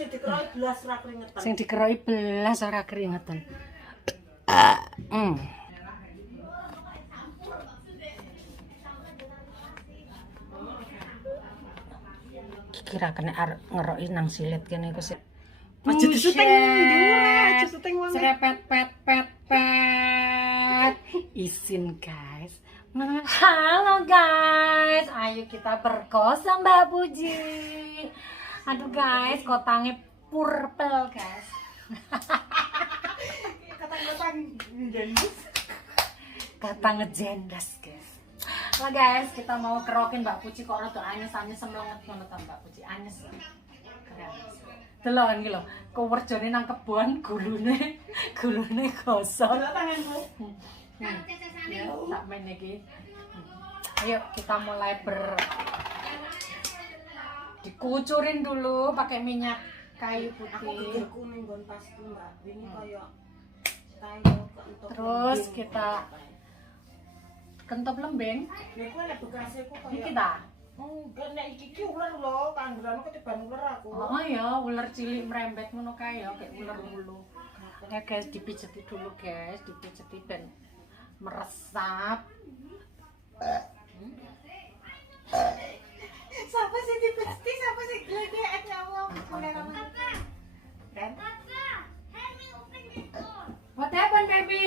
Sing dikeroki belas ora keringetan. Kira kena ngeroki nang silit kene iku sih. Aja diseteng dhuwur, Serepet pet. Isin guys. Halo guys, ayo kita berkosa Mbak Puji. Aduh guys, kotangnya purple guys. Kata ngejendas guys. Lah guys, kita mau kerokin Mbak Puji kok rada anyes-anyes semelenget ngono ta Mbak Puji. Anyes. Delok iki lho, kewerjone nang kebon gulune gosong. Delok tanganku. Ya, tak main iki. Ayo kita mulai dikucurin dulu pakai minyak kayu putih. Aku ning nggon pas Mbak, ini koyo Terus kita kentop lembeng. niku nek bekase ku koyo Iki ta? enggak nek iki ular lho, kangguran ketiban ular aku. Oh ya, ular cilik merembet ngono kae ya, kayak ular wulu. Ya guys, dipijeti dulu guys, dipijeti ben meresap. Siapa sih dipijeti, siapa sih gledek ya Allah. Kan? What happened, baby?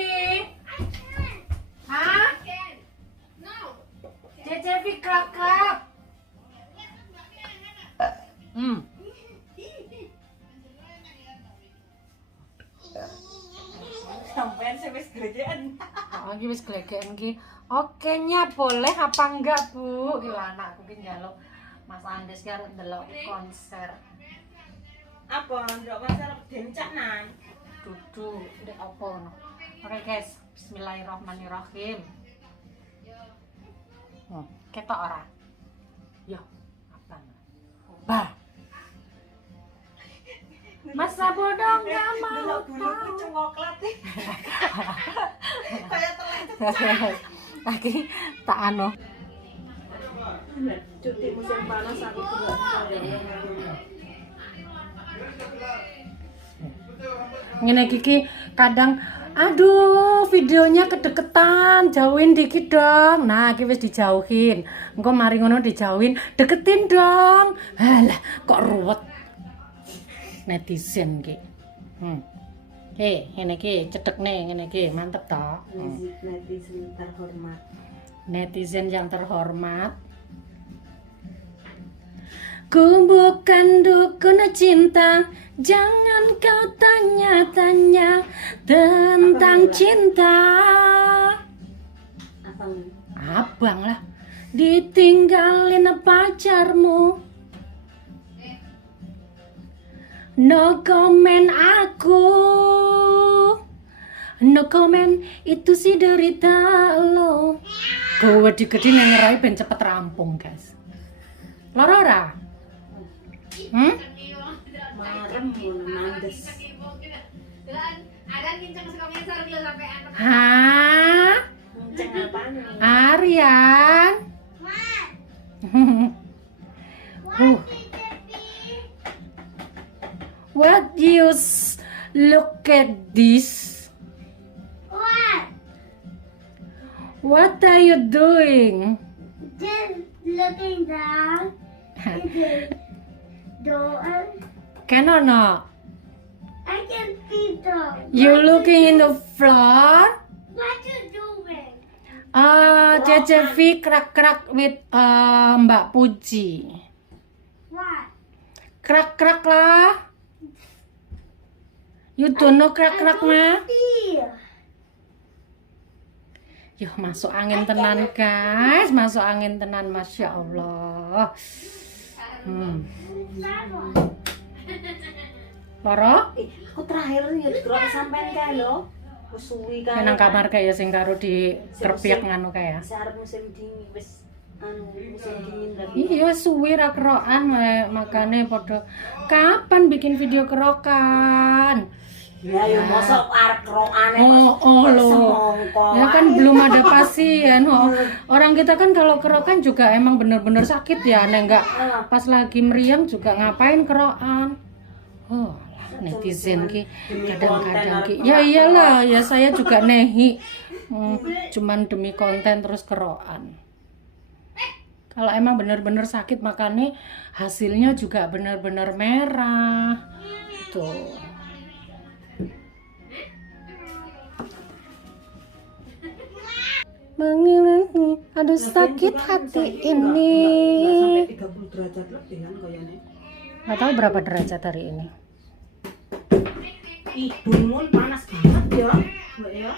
Hah? Cecepi kakak. Sampean sing wis gledekan. Oh, iki wis glegeken iki. Oke nya boleh apa enggak, Bu? Gila anakku ki njaluk Mas Andes ki arep ndelok konser. Apa ndelok konser dencanan? Dudu, ndek apa ngono. Oke guys, bismillahirrahmanirrahim. Ketok ora? Yo, apa? Bah. Masa bodoh enggak mau buluku cengoklat. Kayak telat. lagi tak anu. Cuti musim panas aku juga. Ngene iki kadang aduh videonya kedeketan, jauhin dikit dong. Nah, iki wis dijauhin. Engko mari ngono dijauhin, deketin dong. Halah, kok ruwet. Netizen ki. Ngene iki cedekne ngene iki, mantep toh. Netizen terhormat. Netizen yang terhormat. Ku bukan dukun cinta, jangan kau tanya-tanya tentang cinta. Abang lah, ditinggalin pacarmu. No comment aku. No comment, itu sih derita lo. Gue dikedi ngerai ben cepet rampung guys. Loro ora? Marem nandes. Hah? Aryan? What you look at this? What are you doing? Just looking down at the door. Can or not? I can see the. You looking in the floor? What you doing? Cecevi krak-krak with Mbak Puji. What? Krak-krak lah. You don't know krak-krak mah? See. Yuh, masuk angin tenan guys, masuk angin tenan, masya Allah. Loro? Aku terakhir ya dikerok sampean kae lho. Wis suwi kae. Nang kamar kayak sing karo di kerpiak nganu kayak. Sarep musim dingin wis musim dingin lagi. Iya, suwi ra kerokan wae, makane padha kapan bikin video kerokan? Ya yo mosok arep kerokane Oh loh. Ya kan belum ada pasien. Orang kita kan kalau kerokan juga emang bener-bener sakit ya, nek enggak pas lagi meriang juga ngapain kerokan. netizen ki demi kadang-kadang konten ki ya iyalah ya saya juga nehi cuman demi konten terus keroan. Kalau emang bener-bener sakit makanya hasilnya juga bener-bener merah tuh. Mengiringi aduh sakit hati ini. Enggak sampai 30 derajat lebih kan kayaknya. Nggak tahu berapa derajat hari ini. Ih, Dunmun panas banget ya. Mbak ya.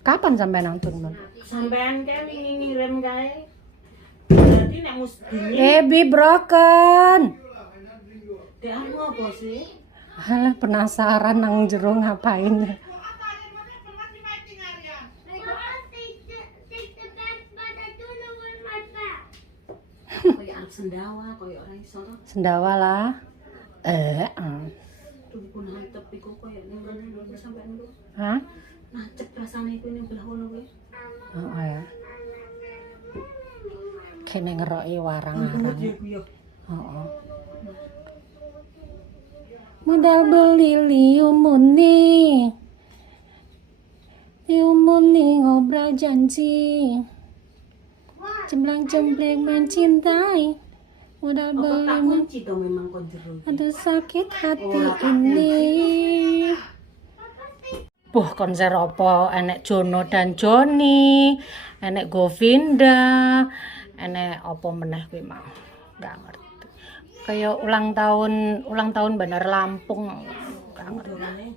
Kapan sampai nang Dunmun? Sampean kayak ngirim kae. Berarti nek mesti Baby broken. Dek anu apa sih? Halah penasaran nang jero ngapain. Take the back, but I don't know where my back. Kayak anak sendawa, kayak orang iso to. Sendawa lah. Tuh pun hantep iku kayak ning ngono sampean ku. Hah? Nancep rasane iku ning belah kono kuwi. Oh ya. Kene ngeroki warang-warang. Iya ku ya. Oh. Modal beli liumuni. Liumuni ngobrol janji. Jemblang-jembleng mencintai. Modal Apa beli tak kunci to memang kon jero. aduh sakit hati ini. Buh konser apa? Enek Jono dan Joni, enek Govinda, enek apa meneh kuwi mau. Enggak ngerti. Kayak ulang tahun Bandar Lampung. Enggak ngerti.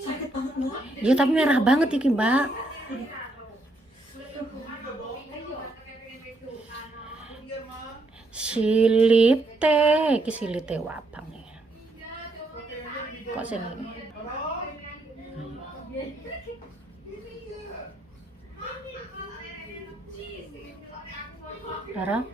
Sakit banget loh. Ya tapi merah banget iki, Mbak. Silite, iki silite wabang ya. Kok sing ini? Dara?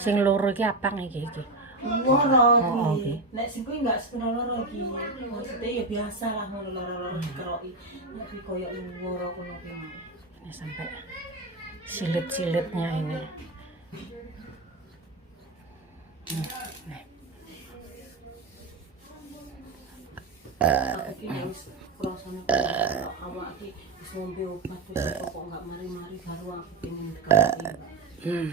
Sing loro iki apang iki. Loro iki. Nek sing kuwi enggak loro iki. Maksudnya ya biasa lah ngono loro-loro dikeroki. Nek kuwi koyo loro kono kuwi. Ini sampai silit-silitnya ini. Nih. Iki wis rasane awak iki wis ngombe obat wis kok enggak mari-mari baru aku pengen dikeroki.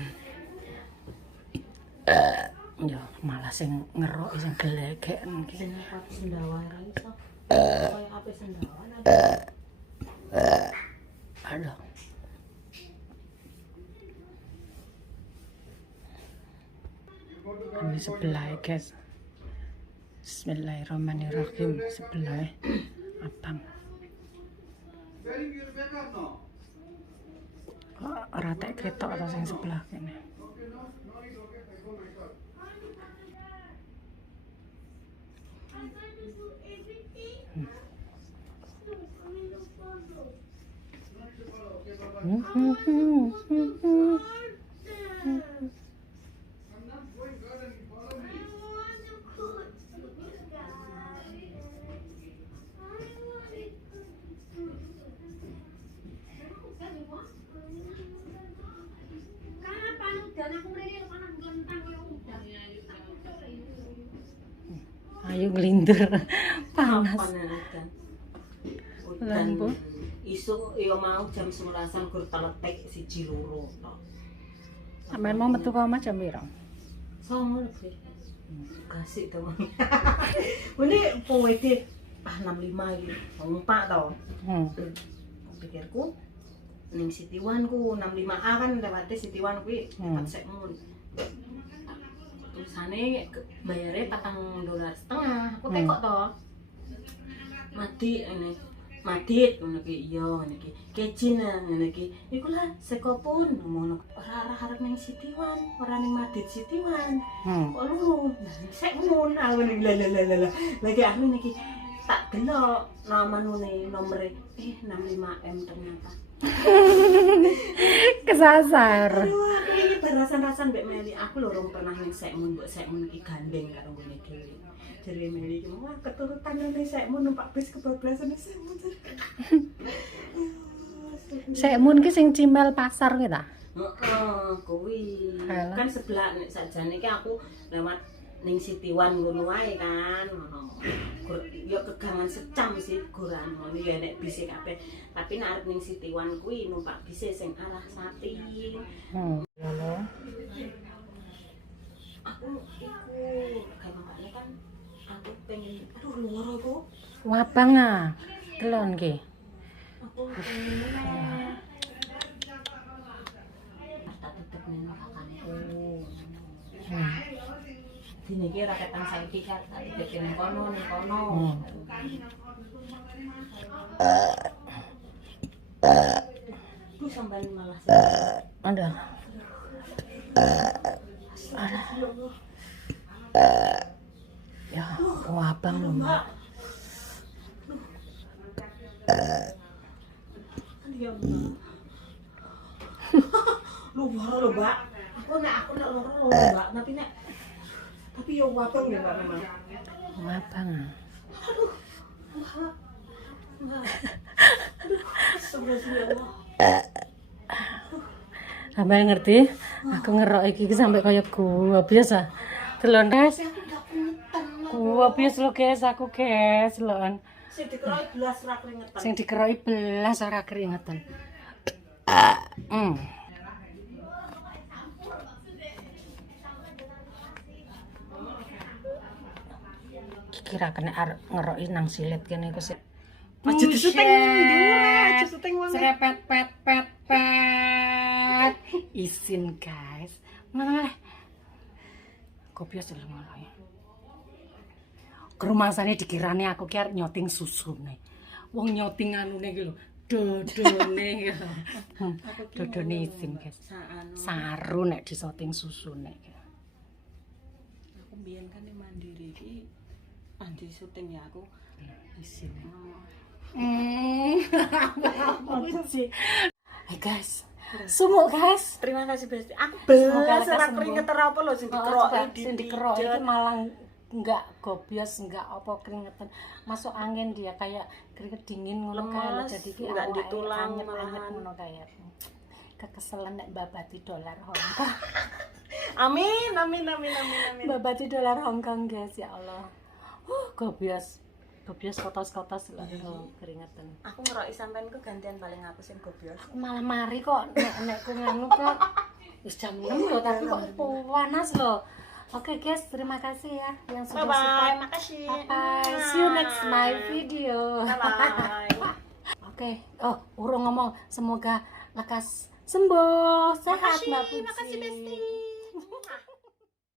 Ya malah sing ngerok sing gelegeken iki. Sing apa sendawa ra iso. Kayak apa sendawa ada. Aduh. Ini sebelah guys. Bismillahirrahmanirrahim. Sebelah abang. Kok ora tek ketok atau sing sebelah kene. Ayo ngelindur panas. Lampu. Isuk yo mau jam 11-an gur teletek siji loro to. Sampeyan mau metu kok Mas jam piro? Songo lebih. Kasih to. Ini poete 65 iki. Numpak to. Pikirku ning City One ku 65A kan lewate City One kuwi tepat sekmun. Tulisane bayare $4.5. Aku tekok to. Mati ini. Madit ngono ki iya ngene iki. Kecin ngene iki. Iku lah sekopun ngono. Ora arep ning City One, ora ning Madit City One. Kok lu sekmun aku ning la. Lagi aku niki tak delok nomane nomere 65M ternyata. Kesasar. Aduh, iki rasan-rasan mbek Meli. Aku lho rong pernah ning sekmun, mbok sekmun iki gandeng karo ngene dhewe. Jare Meli iki wah keturutan ning sekmun numpak bis kebablasan sekmun. Sekmun ki sing Cimel pasar ki ta? Heeh, kuwi. Alah. Kan sebelah nek sakjane iki aku lewat ning Sitiwan ngono wae kan. Ya kegangan secam sih goran ngono ya nek bis kabeh. Tapi nek arep ning Sitiwan kuwi numpak bis sing arah Sati. Ngono. Aku iku kayak makane kan aku pengen aduh luar aku. Wabang ah. Delon ki. Aku pengen tak tetep nang kakangku. Dene iki ora ketang saiki kan tak tetep nang kono ning kono. Ku sampean malah Ada. Ya, wabang lho, Mbak. Ya Allah. Luar lho, Mbak. Aku nek loro lho, Mbak, tapi yo wabang ya, Mbak memang. Wabang. Mbak. Subhanallah. Sampai ngerti? Aku ngerok iki sampai kaya gua biasa. Delon, guys. Gua biasa lo, guys. Aku, guys, lon. Sing dikeroki belas ora keringetan. Sing dikeroki belas ora keringetan. Kira kena ngeroki nang silet kene iku sih. Aja diseteng dhuwur, aja seteng wong. Serepet pet pet pet. Isin, guys. Mana kopi aja lho ngono ya. Kerumasane dikirane aku ki arep nyoting susune. Wong nyoting anune ki lho, dodone ki lho. Dodone isin, guys. Saru nek disoting susune ki. Aku mbiyen kan ning Mandiri iki andi syuting ya aku isin. Hey guys, sumuk guys. Terima kasih Besti. Aku Semoga belas lekas ora sembuh. keringetan apa lho sing dikeroki Sing dikeroki iki malah enggak gobios, enggak apa keringetan. Masuk angin dia kayak keringet dingin ngono kae. Jadi iki enggak awake ditulang anyep-anyep malahan. ngono kae. Kekeselan nek babati dolar Hongkong. Amin. Babati dolar Hongkong guys, ya Allah. Gobios. Gobios kotos-kotos lho keringetan. Aku ngeroki sampean ku gantian paling aku sing gobios. Aku malah mari kok nek ku nganu kok. Wis jam 6 lho tapi kok panas lho. Oke guys, terima kasih ya yang sudah Bye bye, support. makasih. Bye. See you next my video. Bye bye. Oke. Oh, urung ngomong semoga lekas sembuh, sehat Mbak Puji. Makasih Besti.